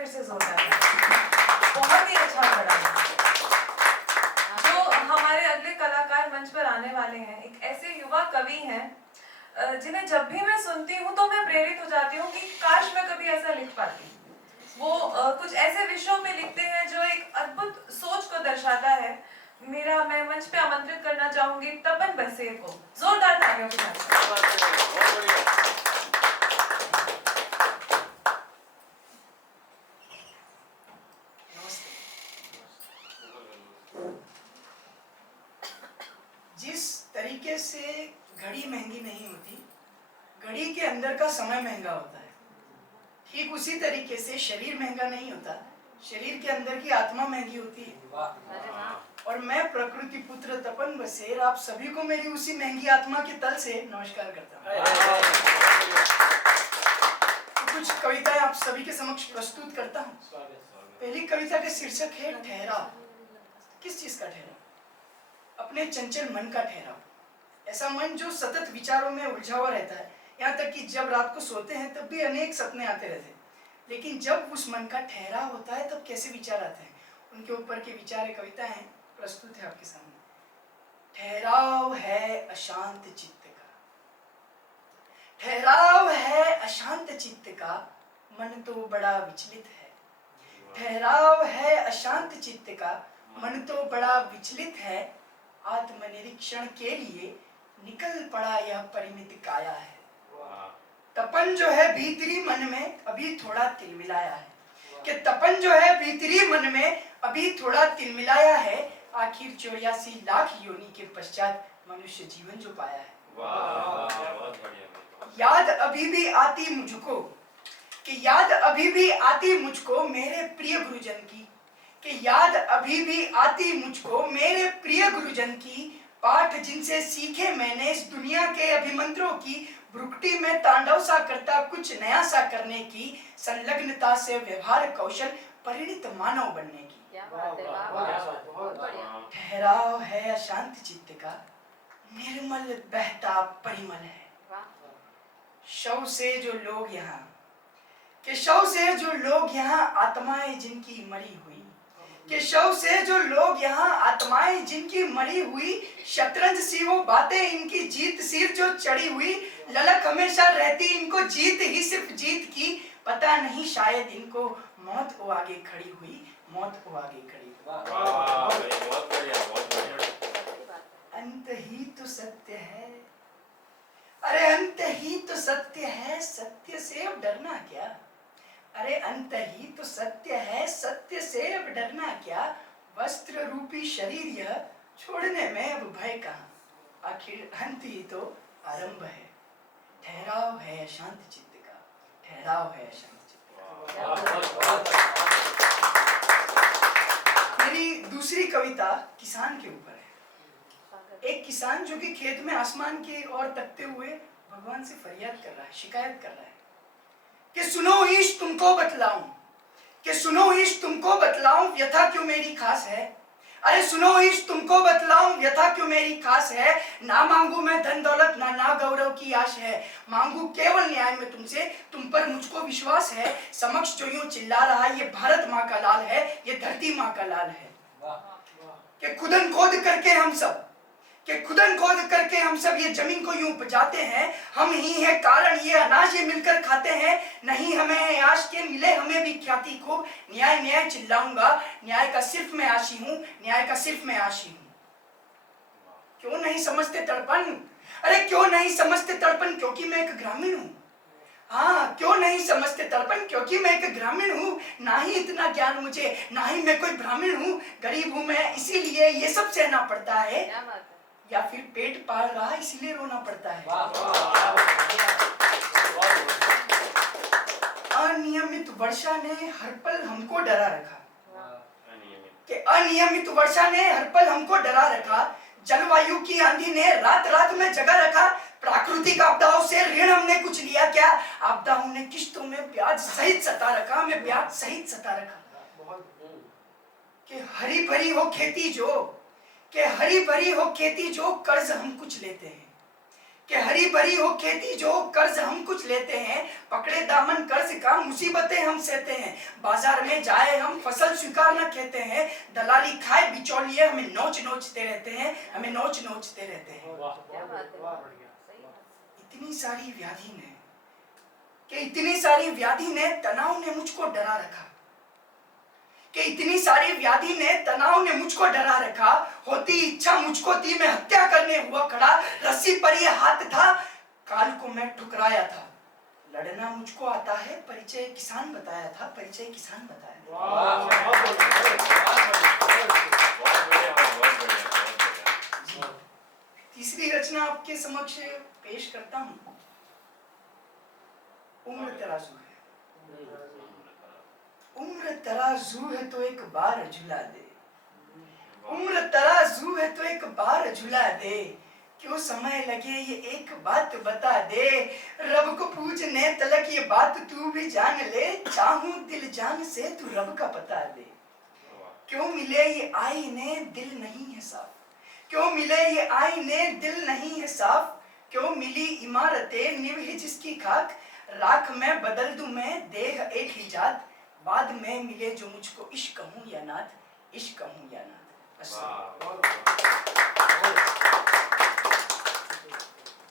फिर से जोरदार बहुत ही अच्छा पढ़ा है। जो हमारे अगले कलाकार मंच पर आने वाले हैं, एक ऐसे युवा कवि हैं जिन्हें जब भी मैं सुनती हूँ तो मैं प्रेरित हो जाती हूँ कि काश मैं कभी ऐसा लिख पाती। वो कुछ ऐसे विषयों पे लिखते हैं जो एक अद्भुत सोच को दर्शाता है। मैं मंच पे आमंत्रित करना चाहूंगी तपन बसेर को, जोरदार तालियों के साथ। जिस तरीके से घड़ी महंगी नहीं होती, घड़ी के अंदर का समय महंगा होता है, ठीक उसी तरीके से शरीर महंगा नहीं होता, शरीर के अंदर की आत्मा महंगी होती है। और मैं प्रकृति पुत्र तपन बसेर आप सभी को मेरी उसी महंगी आत्मा के तल से नमस्कार करता हूँ। तो कुछ कविताएं आप सभी के समक्ष प्रस्तुत करता हूँ। पहली कविता का शीर्षक है ठहराव। किस चीज का ठहराव? अपने चंचल मन का ठहराव। ऐसा मन जो सतत विचारों में उलझा हुआ रहता है, यहाँ तक कि जब रात को सोते हैं तब भी अनेक सपने आते रहते हैं, लेकिन जब उस मन का ठहराव होता है तब कैसे विचार आते हैं, उनके ऊपर के विचार कविता है प्रस्तुत है आपके सामने। ठहराव है अशांत चित्त का, ठहराव है अशांत चित्त का, मन तो बड़ा विचलित है। ठहराव है अशांत चित्त का, मन तो बड़ा विचलित है। आत्मनिरीक्षण के लिए निकल पड़ा यह परिमित काया है। तपन जो है भीतरी मन में अभी थोड़ा तिलमिलाया है, कि तपन जो है भीतरी मन में अभी थोड़ा तिलमिलाया है। आखिर 84 लाख योनि के पश्चात मनुष्य जीवन जो पाया है। याद अभी भी आती मुझको, कि याद अभी भी आती मुझको मेरे प्रिय गुरुजन की, कि याद अभी भी आती मुझको मेरे प्रिय गुरुजन की। पाठ जिनसे सीखे मैंने इस दुनिया के अभिमंत्रों की, भ्रुकुटी में तांडव सा करता कुछ नया सा करने की, संलग्नता से व्यवहार कौशल परिणित मानव बनने की। ठहराव है अशांत चित्त का, निर्मल बहता परिमल है। शव से जो लोग यहाँ, कि शव से जो लोग यहाँ आत्माएं जिनकी मरी हुई, कि शव से जो लोग यहाँ आत्माएं जिनकी मरी हुई। शतरंज सी वो बातें इनकी जीत सिर जो चढ़ी हुई, ललक हमेशा रहती इनको जीत ही सिर्फ जीत की। पता नहीं शायद इनको मौत को आगे खड़ी हुई, मौत को आगे खड़ी हुई। अंत ही तो सत्य है, अरे अंत ही तो सत्य है, सत्य से अब डरना क्या। अरे अंत ही तो सत्य है, सत्य से अब डरना क्या। वस्त्र रूपी शरीर यह छोड़ने में अब भय कहाँ, आखिर अंत ही तो आरंभ है। ठहराव है शांत चित्त का, ठहराव है शांत चित्त का। मेरी दूसरी कविता किसान के ऊपर है। एक किसान जो कि खेत में आसमान की ओर तकते हुए भगवान से फरियाद कर रहा है, शिकायत कर रहा है कि सुनो ईश तुमको बतलाऊं, कि सुनो ईश तुमको बतलाऊं व्यथा क्यों मेरी खास है। अरे सुनो ईश तुमको बतलाऊं व्यथा क्यों मेरी खास है। ना मांगू मैं धन दौलत ना गौरव की आश है, मांगू केवल न्याय में तुमसे, तुम पर मुझको विश्वास है। समक्ष जो यूं चिल्ला रहा ये भारत माँ का लाल है, ये धरती माँ का लाल है। कि खुदन खोद करके हम सब, कि खुदन खोद करके हम सब ये जमीन को यूं उपजाते हैं। हम ही है कारण ये अनाज ये मिलकर खाते हैं। नहीं हमें आश के मिले हमें भी ख्याति खूब, न्याय न्याय चिल्लाऊंगा, न्याय का सिर्फ मैं आशी हूँ, न्याय का सिर्फ मैं आशी हूँ। क्यों नहीं समझते तड़पन, अरे क्यों नहीं समझते तड़पन, क्योंकि मैं एक ग्रामीण हूँ। हाँ क्यों नहीं समझते तड़पन, क्योंकि मैं एक ग्रामीण हूँ। ना ही इतना ज्ञान मुझे, ना ही मैं कोई ब्राह्मण हूँ। गरीब हूँ मैं इसीलिए ये सब सहना पड़ता है, या फिर पेट पाल रहा इसीलिए रोना पड़ता है। अनियमित वर्षा ने हर पल हमको डरा रखा, कि अनियमित वर्षा ने हर पल हमको डरा रखा। जलवायु की आंधी ने रात रात में जगा रखा। प्राकृतिक आपदाओं से ऋण हमने कुछ लिया क्या, आपदाओं ने किश्तों में ब्याज सहित सता रखा, हमें ब्याज सहित सता रखा। कि हरी भरी हो खेती जो, कि हरी भरी हो खेती जो कर्ज हम कुछ लेते हैं, कि हरी भरी हो खेती जो कर्ज हम कुछ लेते हैं, पकड़े दामन कर्ज का मुसीबतें हम सहते हैं, बाजार में जाए हम फसल स्वीकार न कहते हैं, दलाली खाए बिचौलिए हमें नोचते रहते हैं, हमें नोचते रहते हैं। इतनी सारी व्याधि ने इतनी सारी व्याधि ने तनाव ने मुझको डरा रखा, कि इतनी सारी व्याधि ने तनाव ने मुझको डरा रखा, होती इच्छा मुझको थी मैं हत्या करने हुआ खड़ा, रस्सी पर ये हाथ था काल को मैं ठुकराया था, लड़ना मुझको आता है परिचय किसान बताया था, परिचय किसान बताया जी। तीसरी रचना आपके समक्ष पेश करता हूं, उम्र तराजू है। उम्र तराजू है तो एक बार झुला दे, उम्र तराजू है तो एक बार झुला दे, क्यों समय लगे ये एक बात बता दे, रब को पूछने तलक ये बात तू भी जान ले, चाहूं दिल जान से तू रब का पता दे, क्यों मिले ये आईने दिल नहीं है साफ, क्यों मिले ये आईने दिल नहीं है साफ, क्यों मिली इमारतें निभ है जिसकी खाक, राख में बदल दूं मैं देह एक ही जात, बाद में मिले जो मुझको इश्क हूं या नाथ, इश्क हूं या नाथ।